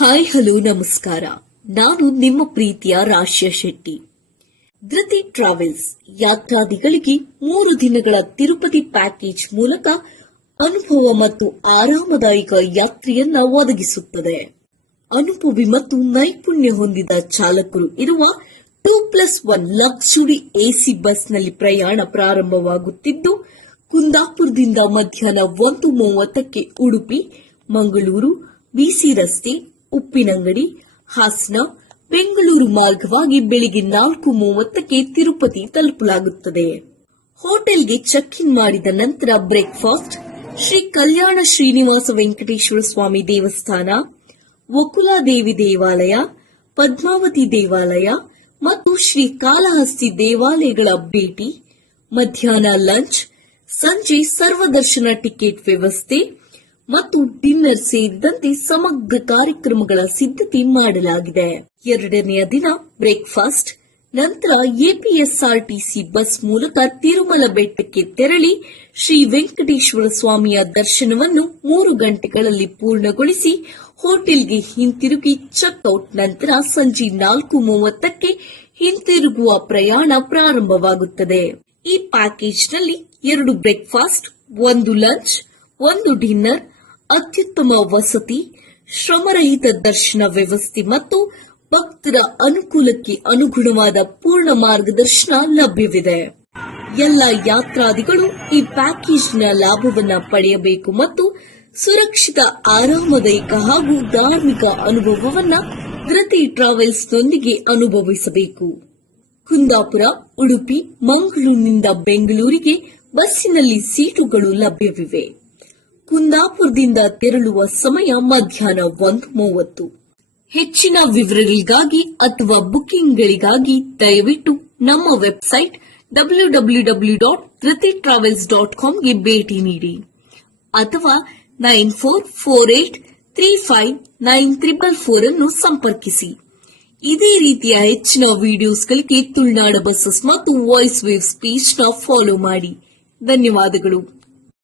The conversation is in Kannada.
ಹಾಯ್ ಹಲೋ ನಮಸ್ಕಾರ. ನಾನು ನಿಮ್ಮ ಪ್ರೀತಿಯ ರಾಶ್ಯ ಶೆಟ್ಟಿ. ಧೃತಿ ಟ್ರಾವೆಲ್ಸ್ ಯಾತ್ರಾದಿಗಳಿಗೆ 3 ದಿನಗಳ ತಿರುಪತಿ ಪ್ಯಾಕೇಜ್ ಮೂಲಕ ಅನುಭವ ಮತ್ತು ಆರಾಮದಾಯಕ ಯಾತ್ರೆಯನ್ನ ಒದಗಿಸುತ್ತದೆ. ಅನುಭವಿ ಮತ್ತು ನೈಪುಣ್ಯ ಹೊಂದಿದ ಚಾಲಕರು ಇರುವ 2+1 ಲಕ್ಸುರಿ ಎಸಿ ಬಸ್ನಲ್ಲಿ ಪ್ರಯಾಣ ಪ್ರಾರಂಭವಾಗುತ್ತಿದ್ದು, ಕುಂದಾಪುರದಿಂದ ಮಧ್ಯಾಹ್ನ 1:30ಕ್ಕೆ ಉಡುಪಿ, ಮಂಗಳೂರು, ಬಿಸಿ ರಸ್ತೆ, ಉಪ್ಪಿನಂಗಡಿ, ಹಾಸನ, ಬೆಂಗಳೂರು ಮಾರ್ಗವಾಗಿ ಬೆಳಿಗ್ಗೆ 4:30ಕ್ಕೆ ತಿರುಪತಿ ತಲುಪಲಾಗುತ್ತದೆ. ಹೋಟೆಲ್ಗೆ ಚೆಕ್ ಇನ್ ಮಾಡಿದ ನಂತರ ಬ್ರೇಕ್ಫಾಸ್ಟ್, ಶ್ರೀ ಕಲ್ಯಾಣ ಶ್ರೀನಿವಾಸ ವೆಂಕಟೇಶ್ವರ ಸ್ವಾಮಿ ದೇವಸ್ಥಾನ, ವಕುಲಾದೇವಿ ದೇವಾಲಯ, ಪದ್ಮಾವತಿ ದೇವಾಲಯ ಮತ್ತು ಶ್ರೀ ಕಾಳಹಸ್ತಿ ದೇವಾಲಯಗಳ ಭೇಟಿ, ಮಧ್ಯಾಹ್ನ ಲಂಚ್, ಸಂಜೆ ಸರ್ವದರ್ಶನ ಟಿಕೆಟ್ ವ್ಯವಸ್ಥೆ ಮತ್ತು ಡಿನ್ನರ್ ಸೇರಿದಂತೆ ಸಮಗ್ರ ಕಾರ್ಯಕ್ರಮಗಳ ಸಿದ್ಧತೆ ಮಾಡಲಾಗಿದೆ. 2ನೆಯ ದಿನ ಬ್ರೇಕ್ಫಾಸ್ಟ್ ನಂತರ ಎಪಿಎಸ್ಆರ್ಟಿಸಿ ಬಸ್ ಮೂಲಕ ತಿರುಮಲ ಬೆಟ್ಟಕ್ಕೆ ತೆರಳಿ ಶ್ರೀ ವೆಂಕಟೇಶ್ವರ ಸ್ವಾಮಿಯ ದರ್ಶನವನ್ನು 3 ಗಂಟೆಗಳಲ್ಲಿ ಪೂರ್ಣಗೊಳಿಸಿ ಹೋಟೆಲ್ಗೆ ಹಿಂತಿರುಗಿ ಚೆಕ್ಔಟ್ ನಂತರ ಸಂಜೆ 4:30ಕ್ಕೆ ಹಿಂತಿರುಗುವ ಪ್ರಯಾಣ ಪ್ರಾರಂಭವಾಗುತ್ತದೆ. ಈ ಪ್ಯಾಕೇಜ್ನಲ್ಲಿ 2 ಬ್ರೇಕ್ಫಾಸ್ಟ್, 1 ಲಂಚ್, 1 ಡಿನ್ನರ್, ಅತ್ಯುತ್ತಮ ವಸತಿ, ಶ್ರಮರಹಿತ ದರ್ಶನ ವ್ಯವಸ್ಥೆ ಮತ್ತು ಭಕ್ತರ ಅನುಕೂಲಕ್ಕೆ ಅನುಗುಣವಾದ ಪೂರ್ಣ ಮಾರ್ಗದರ್ಶನ ಲಭ್ಯವಿದೆ. ಎಲ್ಲ ಯಾತ್ರಾದಿಗಳು ಈ ಪ್ಯಾಕೇಜ್ನ ಲಾಭವನ್ನು ಪಡೆಯಬೇಕು ಮತ್ತು ಸುರಕ್ಷಿತ, ಆರಾಮದಾಯಕ ಹಾಗೂ ಧಾರ್ಮಿಕ ಅನುಭವವನ್ನ ಧೃತಿ ಟ್ರಾವೆಲ್ಸ್ನೊಂದಿಗೆ ಅನುಭವಿಸಬೇಕು. ಕುಂದಾಪುರ, ಉಡುಪಿ, ಮಂಗಳೂರಿನಿಂದ ಬೆಂಗಳೂರಿಗೆ ಬಸ್ಸಿನಲ್ಲಿ ಸೀಟುಗಳು ಲಭ್ಯವಿವೆ. ಕುಂದಾಪುರದಿಂದ ತೆರಳುವ ಸಮಯ ಮಧ್ಯಾಹ್ನ 1:30. ಹೆಚ್ಚಿನ ವಿವರಗಳಿಗಾಗಿ ಅಥವಾ ಬುಕಿಂಗ್ಗಳಿಗಾಗಿ ದಯವಿಟ್ಟು ನಮ್ಮ ವೆಬ್ಸೈಟ್ www.dhrititravels.comಗೆ ಭೇಟಿ ನೀಡಿ ಅಥವಾ 9448359444 ಅನ್ನು ಸಂಪರ್ಕಿಸಿ. ಇದೇ ರೀತಿಯ ಹೆಚ್ಚಿನ ವಿಡಿಯೋಸ್ಗಳಿಗೆ ತುಳುನಾಡ ಬಸ್ಸಸ್ ಮತ್ತು ವಾಯ್ಸ್ ವೇವ್ ಸ್ಪೀಚ್ನ ಫಾಲೋ ಮಾಡಿ. ಧನ್ಯವಾದಗಳು.